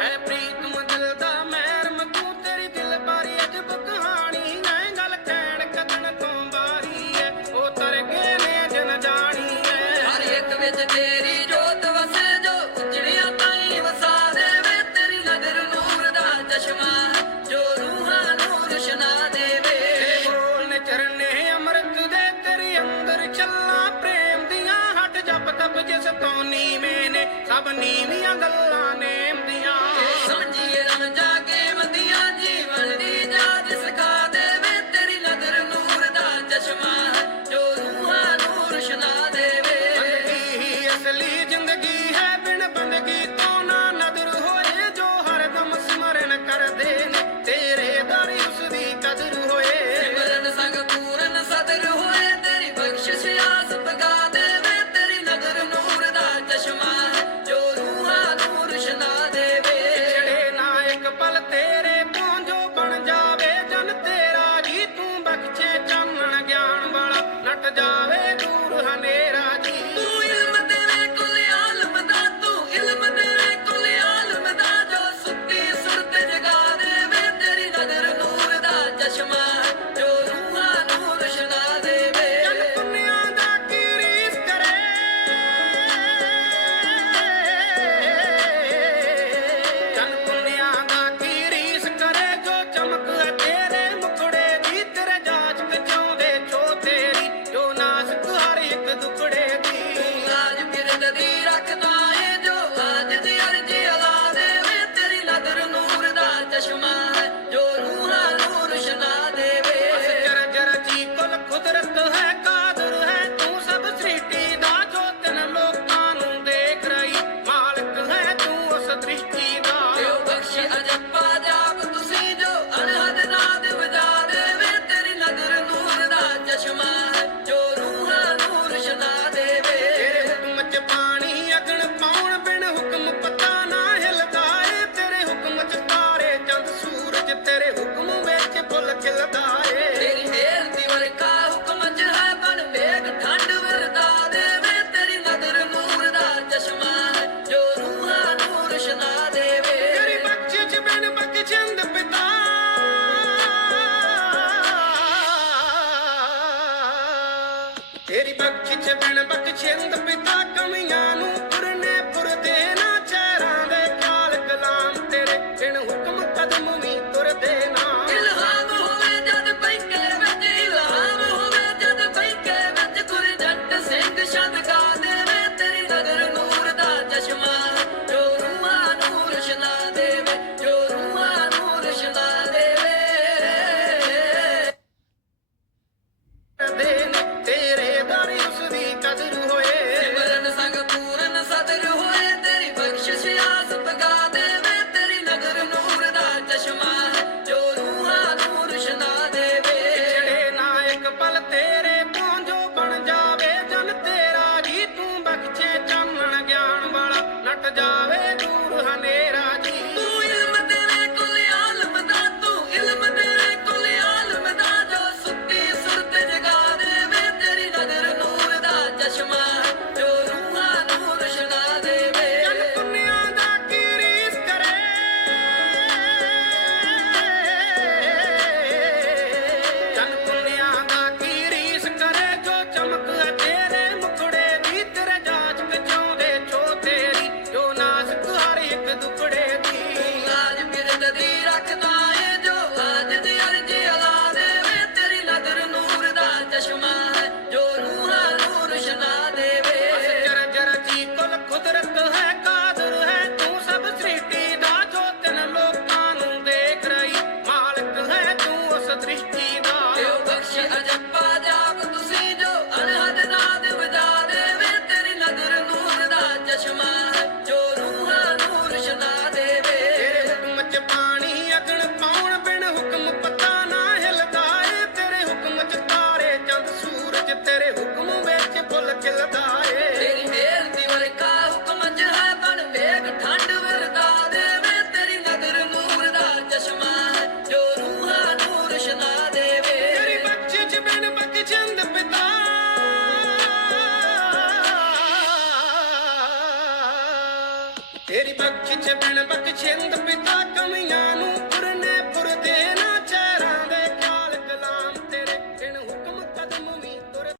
ਐ ਪ੍ਰੀਤਮ ਤੂੰ ਤੇਰੀ ਦਿਲ ਬਾਰੇ ਅਜਬ ਕਹਾਣੀ ਤੋਂ ਬਾਰੀ ਐ ਉਹ ਤਰ ਗਏ ਚਸ਼ਮਾ ਜੋ ਰੂਹਾਂ ਨੂੰ ਦੇਵੇ। ਬੋਲ ਚਰਨੇ ਅਮਰਤ ਦੇ ਤੇਰੇ ਅੰਦਰ ਚੱਲਾਂ ਪ੍ਰੇਮ ਦੀਆਂ। ਹਟ ਜਪ ਤਪ ਜਿਸ ਤੋਂ ਨੀਵੇਂ ਸਭ ਨੀਵੀਆਂ ਗੱਲਾਂ так те ਤੇਰੀ ਬੱਖ ਚ ਬਿਣ ਬਖ ਛਿੰਦ ਪਿਤਾ ਕਮੀਆਂ ਨੂੰ